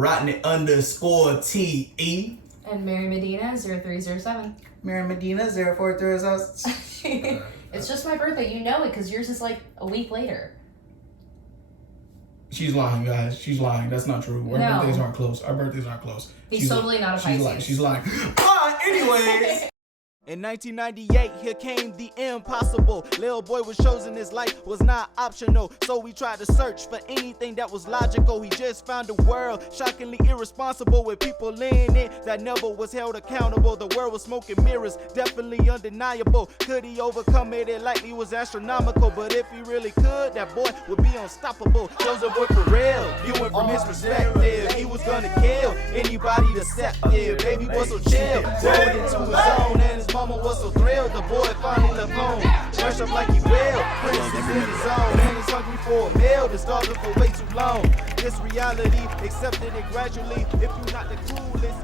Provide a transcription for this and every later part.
Mrkhaldoun_TE. And Mary Medina 0307. Mary Medina 0430. It's just my birthday. You know it because yours is like a week later. She's lying, guys. She's lying. That's not true. Our birthdays aren't close. Our birthdays aren't close. He's totally not a Pisces. She's lying. Anyways. In 1998, here came the impossible. Lil boy was chosen, his life was not optional. So we tried to search for anything that was logical. He just found a world shockingly irresponsible, with people in it that never was held accountable. The world was smoking mirrors, definitely undeniable. Could he overcome it? It likely was astronomical. But if he really could, that boy would be unstoppable. Chosen boy for real, viewing from his perspective. He was gonna kill anybody deceptive. Baby was so chill, rolled into his own, and his mama was so thrilled. The boy finally left home, fresh up like he will. Prince is in his zone, and he's hungry for a meal. Been starving for way too long. This reality, accepted it gradually. If you're not the coolest,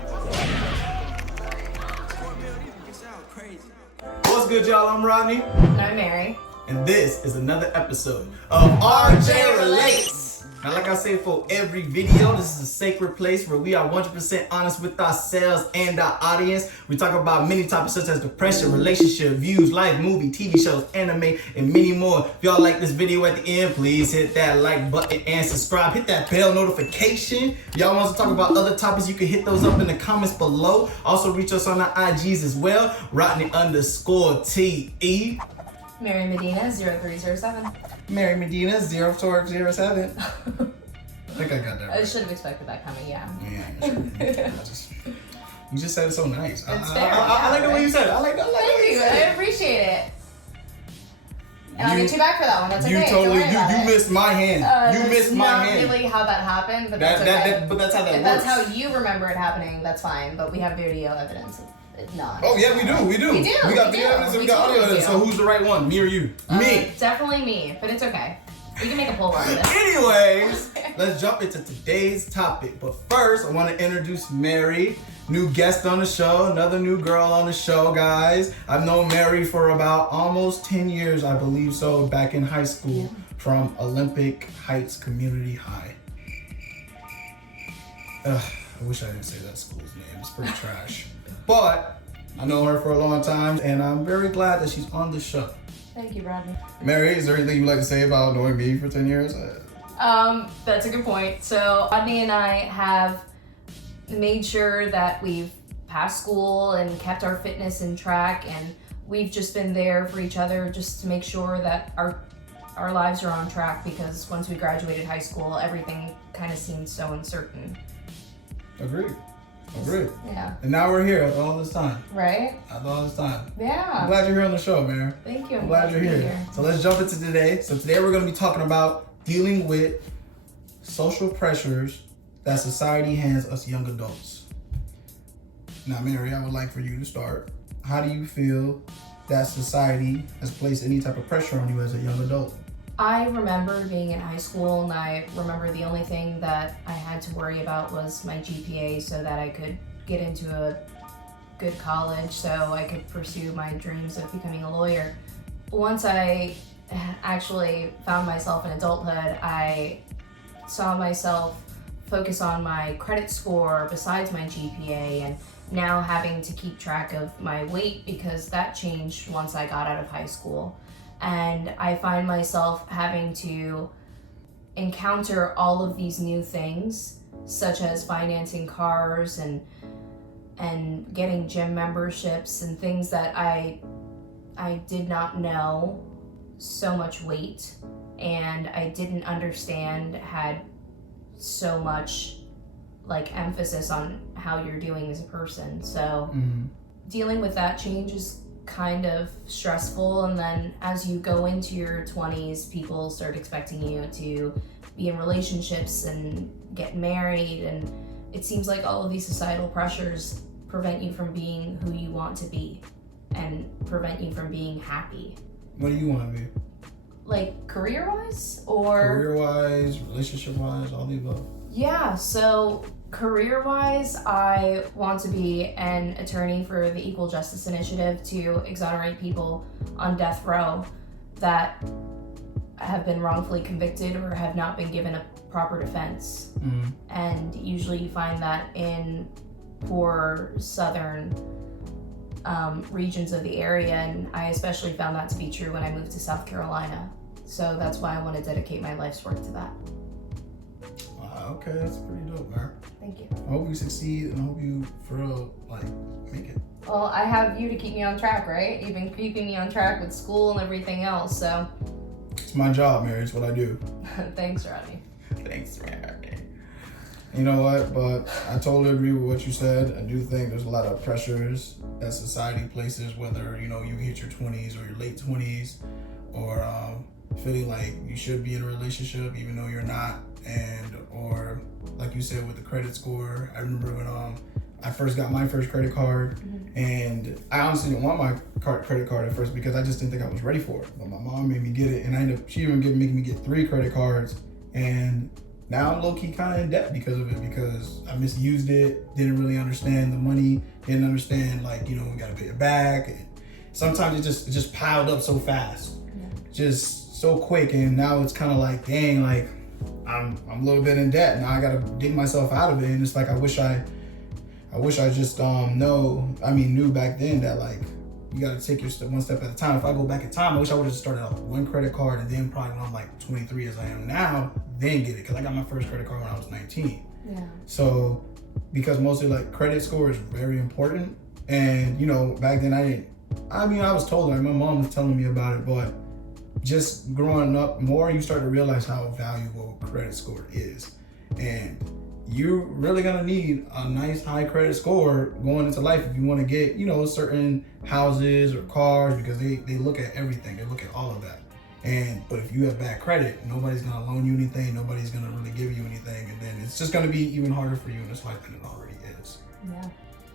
you sound crazy. What's good, y'all? I'm Rodney. And I'm Mary. And this is another episode of RJ Relates. Now, like I say for every video, this is a sacred place where we are 100% honest with ourselves and our audience. We talk about many topics such as depression, relationship, views, life, movie, TV shows, anime, and many more. If y'all like this video at the end, please hit that like button and subscribe. Hit that bell notification. If y'all want to talk about other topics, you can hit those up in the comments below. Also, reach us on our IGs as well. Rodney_TE. Mary Medina 0307. Mary Medina 0407. I think I got that right. I should have expected that coming, yeah. You just said it so nice. It's fair. I like the way you said it. I like Thank the you. way I appreciate it. And I'll get you back for that one. That's okay. You totally, Don't worry about you it. missed my hand. You missed my hand. That's not really how that happened, but that's okay. But that's how that If works. that's how you remember it happening, that's fine. But we have video evidence. It's not. Oh yeah, we do. We got video evidence and we got audio evidence. So who's the right one? Me or you? Me. Definitely me, but it's okay. We can make a poll out of this. Anyways, let's jump into today's topic. But first, I want to introduce Mary, new guest on the show, another new girl on the show, guys. I've known Mary for about almost 10 years, I believe so, back in high school from Olympic Heights Community High. I wish I didn't say that school's name. It's pretty trash. But I know her for a long time, and I'm very glad that she's on the show. Thank you, Rodney. Mary, is there anything you'd like to say about knowing me for 10 years? That's a good point. So Rodney and I have made sure that we've passed school and kept our fitness in track, and we've just been there for each other just to make sure that our lives are on track, because once we graduated high school, everything kind of seemed so uncertain. Agreed. Yeah. And now we're here after all this time. Right? After all this time. Yeah. I'm glad you're here on the show, man. Thank you. I'm glad you're here. So let's jump into today. So today we're going to be talking about dealing with social pressures that society hands us young adults. Now, Mary, I would like for you to start. How do you feel that society has placed any type of pressure on you as a young adult? I remember being in high school, and I remember the only thing that I had to worry about was my GPA, so that I could get into a good college, so I could pursue my dreams of becoming a lawyer. Once I actually found myself in adulthood, I saw myself focus on my credit score besides my GPA, and now having to keep track of my weight, because that changed once I got out of high school. And I find myself having to encounter all of these new things, such as financing cars and getting gym memberships and things that I did not know so much weight, and I didn't understand had so much like emphasis on how you're doing as a person. So dealing with that change is kind of stressful, and then as you go into your 20s, people start expecting you to be in relationships and get married, and it seems like all of these societal pressures prevent you from being who you want to be and prevent you from being happy. What do you want to be? Like career-wise or? Career-wise, relationship-wise, all the above. Yeah, so career-wise, I want to be an attorney for the Equal Justice Initiative to exonerate people on death row that have been wrongfully convicted or have not been given a proper defense. And usually you find that in poor southern regions of the area, and I especially found that to be true when I moved to South Carolina. So that's why I want to dedicate my life's work to that. Wow, okay, that's pretty dope, man. Thank you. I hope you succeed and I hope you, for real, like, make it. Well, I have you to keep me on track, right? You've been keeping me on track with school and everything else, so. It's my job, Mary. It's what I do. Thanks, Rodney. Thanks, Mary. You know what? But I totally agree with what you said. I do think there's a lot of pressures that society places, whether, you know, you hit your 20s or your late 20s, or feeling like you should be in a relationship even though you're not, and or like you said with the credit score. I remember when I first got my first credit card, and I honestly didn't want my credit card at first because I just didn't think I was ready for it. But my mom made me get it, and she even making me get 3 credit cards, and now I'm low-key kind of in debt because of it, because I misused it, didn't really understand the money, didn't understand, like, you know, we gotta pay it back, and sometimes it just piled up so fast, just so quick, and now it's kind of like, dang, like I'm a little bit in debt now. I gotta dig myself out of it, and it's like I wish I just knew back then that, like, you gotta take your step one step at a time. If I go back in time, I wish I would have started out with 1 credit card, and then probably when I'm like 23 as I am now, then get it, because I got my first credit card when I was 19. Yeah. So because mostly, like, credit score is very important, and, you know, back then I was told, like, my mom was telling me about it, but just growing up more, you start to realize how valuable credit score is, and you're really gonna need a nice high credit score going into life if you want to get, you know, certain houses or cars, because they look at everything, they look at all of that. But if you have bad credit, nobody's gonna loan you anything, nobody's gonna really give you anything, and then it's just gonna be even harder for you in this life than it already is. Yeah.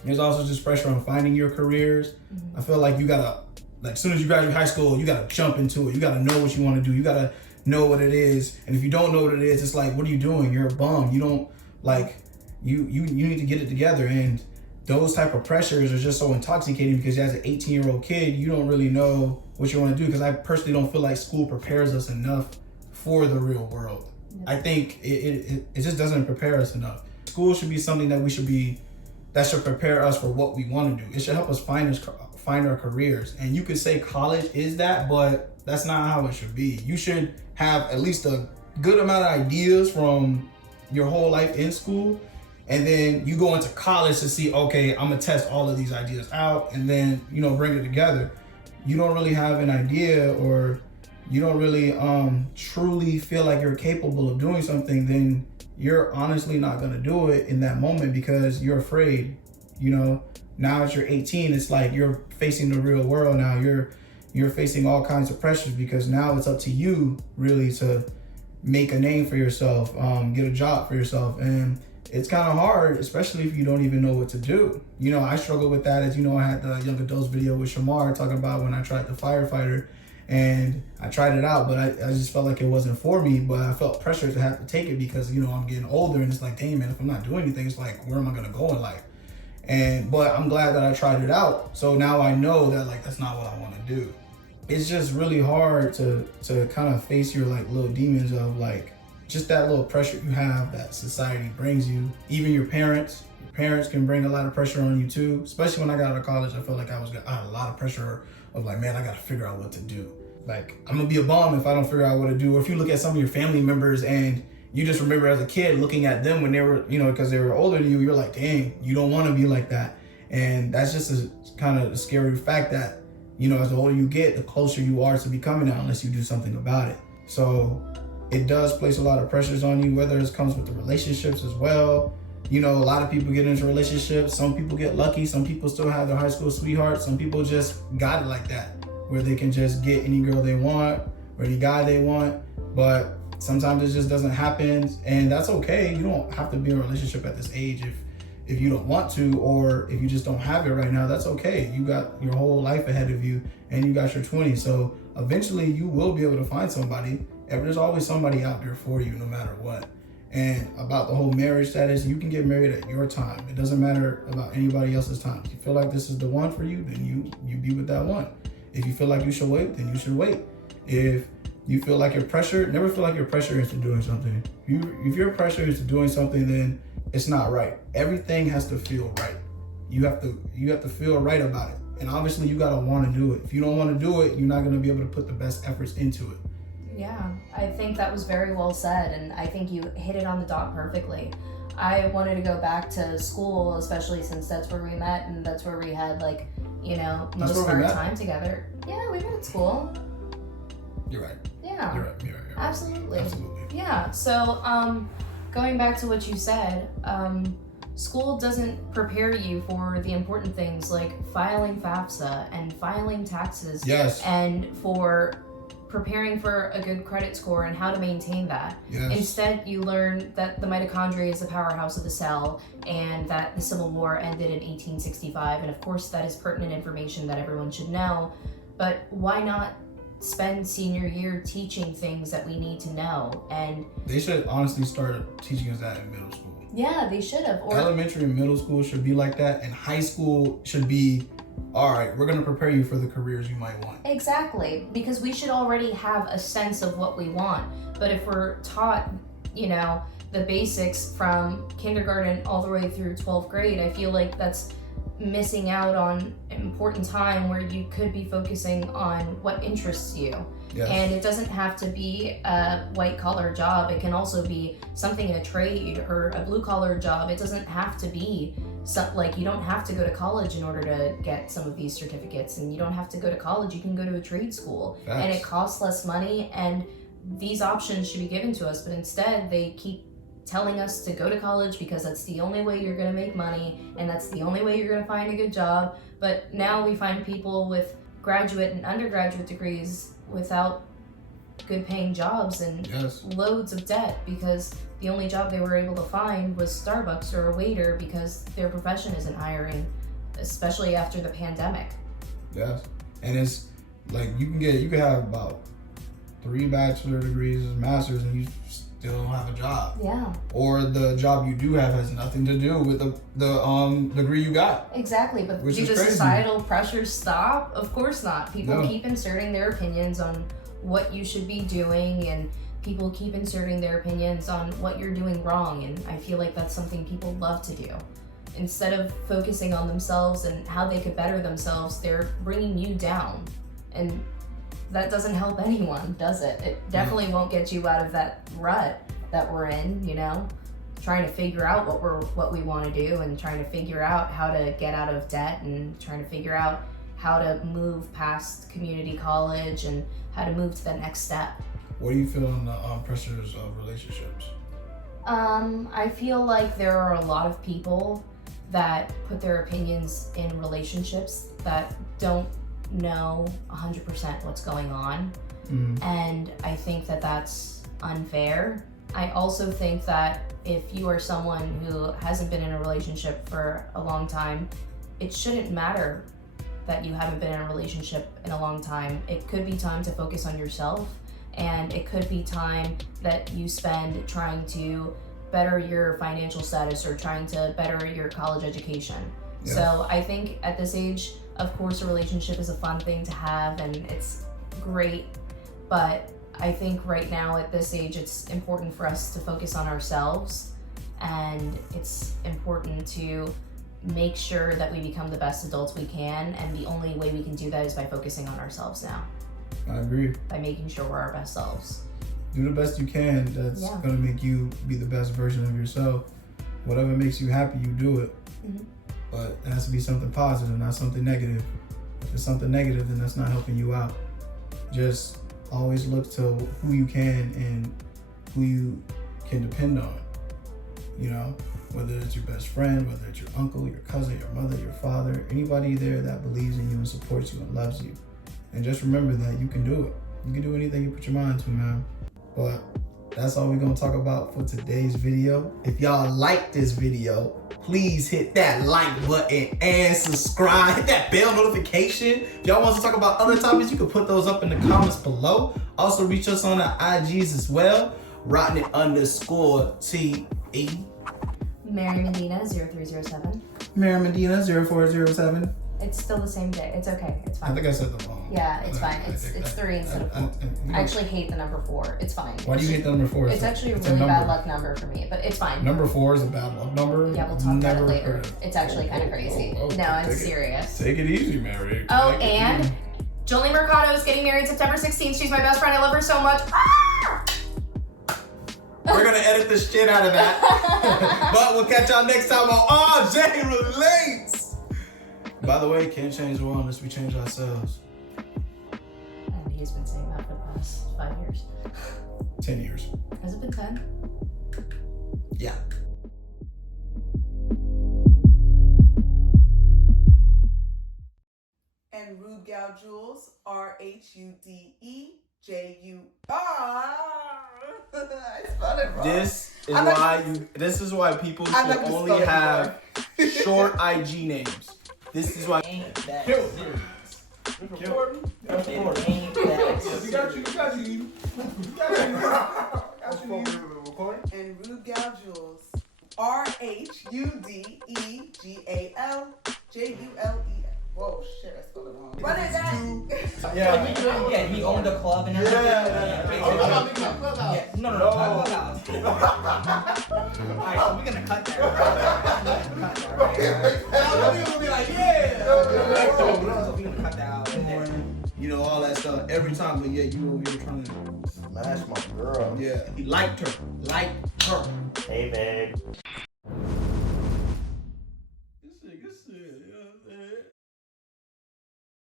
There's also just pressure on finding your careers. I feel like you gotta, like, as soon as you graduate high school, you gotta jump into it. You gotta know what you want to do. You gotta know what it is. And if you don't know what it is, it's like, what are you doing? You're a bum. You don't, like, you need to get it together. And those type of pressures are just so intoxicating, because as an 18-year-old kid, you don't really know what you want to do, because I personally don't feel like school prepares us enough for the real world. I think it just doesn't prepare us enough. School should be something that should prepare us for what we want to do. It should help us find our careers. And you could say college is that, but that's not how it should be. You should have at least a good amount of ideas from your whole life in school, and then you go into college to see, okay, I'm gonna test all of these ideas out, and then, you know, bring it together. You don't really have an idea, or you don't really truly feel like you're capable of doing something, then you're honestly not gonna do it in that moment because you're afraid. You know, now that you're 18, it's like you're facing the real world now. You're facing all kinds of pressures, because now it's up to you really to make a name for yourself, get a job for yourself. And it's kind of hard, especially if you don't even know what to do. You know, I struggle with that. As you know, I had the young adults video with Shamar talking about when I tried the firefighter, and I tried it out, but I just felt like it wasn't for me. But I felt pressure to have to take it because, you know, I'm getting older, and it's like, dang, man, if I'm not doing anything, it's like, where am I gonna go in life? But I'm glad that I tried it out. So now I know that, like, that's not what I want to do. It's just really hard to kind of face your, like, little demons of, like, just that little pressure you have that society brings you. Even your parents can bring a lot of pressure on you too. Especially when I got out of college, I felt like I had a lot of pressure of, like, man, I got to figure out what to do. Like, I'm gonna be a bum if I don't figure out what to do. Or if you look at some of your family members and you just remember as a kid looking at them when they were, you know, because they were older than you, you're like, dang, you don't want to be like that. And that's just a kind of a scary fact that, you know, as the older you get, the closer you are to becoming that, unless you do something about it. So it does place a lot of pressures on you, whether it comes with the relationships as well. You know, a lot of people get into relationships. Some people get lucky. Some people still have their high school sweetheart. Some people just got it like that, where they can just get any girl they want or any guy they want. But sometimes it just doesn't happen, and that's okay. You don't have to be in a relationship at this age if you don't want to, or if you just don't have it right now. That's okay. You got your whole life ahead of you, and you got your 20s. So eventually you will be able to find somebody. And there's always somebody out there for you no matter what. And about the whole marriage status, you can get married at your time. It doesn't matter about anybody else's time. If you feel like this is the one for you, then you be with that one. If you feel like you should wait, then you should wait. If you feel like you're pressured, never feel like you're pressured into doing something. If you're pressured into doing something, then it's not right. Everything has to feel right. You have to feel right about it. And obviously you gotta want to do it. If you don't want to do it, you're not gonna be able to put the best efforts into it. Yeah, I think that was very well said, and I think you hit it on the dot perfectly. I wanted to go back to school, especially since that's where we met and that's where we had, like, you know, most of our time together. Yeah, we met at school. You're right. Yeah. You're right. Absolutely. Yeah. So, going back to what you said, school doesn't prepare you for the important things like filing FAFSA and filing taxes. Yes. And for preparing for a good credit score and how to maintain that. Yes. Instead, you learn that the mitochondria is the powerhouse of the cell and that the Civil War ended in 1865. And of course, that is pertinent information that everyone should know. But why not spend senior year teaching things that we need to know? And they should honestly start teaching us that in middle school. Yeah, they should have. Or elementary and middle school should be like that, and high school should be, all right, we're going to prepare you for the careers you might want. Exactly, because we should already have a sense of what we want. But if we're taught, you know, the basics from kindergarten all the way through 12th grade, I feel like that's missing out on important time where you could be focusing on what interests you. Yes. And it doesn't have to be a white collar job. It can also be something in a trade or a blue collar job. It doesn't have to be like, you don't have to go to college in order to get some of these certificates, and you don't have to go to college. You can go to a trade school. Facts. And it costs less money, and these options should be given to us, but instead they keep telling us to go to college because that's the only way you're going to make money and that's the only way you're going to find a good job. But now we find people with graduate and undergraduate degrees without good paying jobs and Yes. loads of debt because the only job they were able to find was Starbucks or a waiter because their profession isn't hiring, especially after the pandemic. Yes. And it's like you can have about 3 bachelor degrees, masters, and you still don't have a job. Yeah. Or the job you do have has nothing to do with the degree you got. Exactly, but do the societal pressures stop? Of course not. People keep inserting their opinions on what you should be doing, and people keep inserting their opinions on what you're doing wrong, and I feel like that's something people love to do. Instead of focusing on themselves and how they could better themselves, they're bringing you down, and that doesn't help anyone, does it? It definitely won't get you out of that rut that we're in, you know? Trying to figure out what we want to do and trying to figure out how to get out of debt and trying to figure out how to move past community college and how to move to the next step. What do you feel on the pressures of relationships? I feel like there are a lot of people that put their opinions in relationships that don't know 100% what's going on. And I think that that's unfair. I also think that if you are someone who hasn't been in a relationship for a long time, it shouldn't matter that you haven't been in a relationship in a long time. It could be time to focus on yourself, and it could be time that you spend trying to better your financial status or trying to better your college education. Yes. So I think at this age, of course, a relationship is a fun thing to have and it's great, but I think right now at this age, it's important for us to focus on ourselves, and it's important to make sure that we become the best adults we can, and the only way we can do that is by focusing on ourselves now. I agree. By making sure we're our best selves. Do the best you can. That's gonna make you be the best version of yourself. Whatever makes you happy, you do it. But it has to be something positive, not something negative. If it's something negative, then that's not helping you out. Just always look to who you can and who you can depend on. You know, whether it's your best friend, whether it's your uncle, your cousin, your mother, your father, anybody there that believes in you and supports you and loves you. And just remember that you can do it. You can do anything you put your mind to, man. But that's all we're gonna talk about for today's video. If y'all like this video, please hit that like button and subscribe. Hit that bell notification. If y'all want to talk about other topics, you can put those up in the comments below. Also reach us on our IGs as well. Rodney_TE. Mary Medina 0307. Mary Medina 0407. It's still the same day. It's okay. It's I fine. think I said the wrong. Yeah, it's fine. It's 3 instead of 4. I actually hate the number 4. It's fine. Why do you hate the number 4? It's actually a really bad luck number for me, but it's fine. Number 4 is a bad luck number? Yeah, we'll talk about it later. It's actually kind of crazy. No, I'm serious. Take it easy, Mary. Oh, and Jolie Mrkhaldoun is getting married September 16th. She's my best friend. I love her so much. Ah! We're gonna edit the shit out of that. But we'll catch y'all next time on RJ Relates. By the way, can't change the world unless we change ourselves. And he's been saying that for the past 5 years. 10 years. Has it been 10? Yeah. And Rude Gal Jules, RHUDEJUR. I spelled it wrong. This is why people should only have short IG names. This is why. Ain't that Kill. serious? Recording? Ain't that You got you. And Rude Gal Jules, RHUDEGALJULE. Whoa, shit, I spelled it wrong. What is that? Yeah, he owned a club and everything. No. Alright, so we're gonna cut that. We're gonna be like, so we're gonna cut that out. You know, all that stuff every time, but yeah, you over here trying to Smash my girl. Yeah, he liked her. Hey, babe.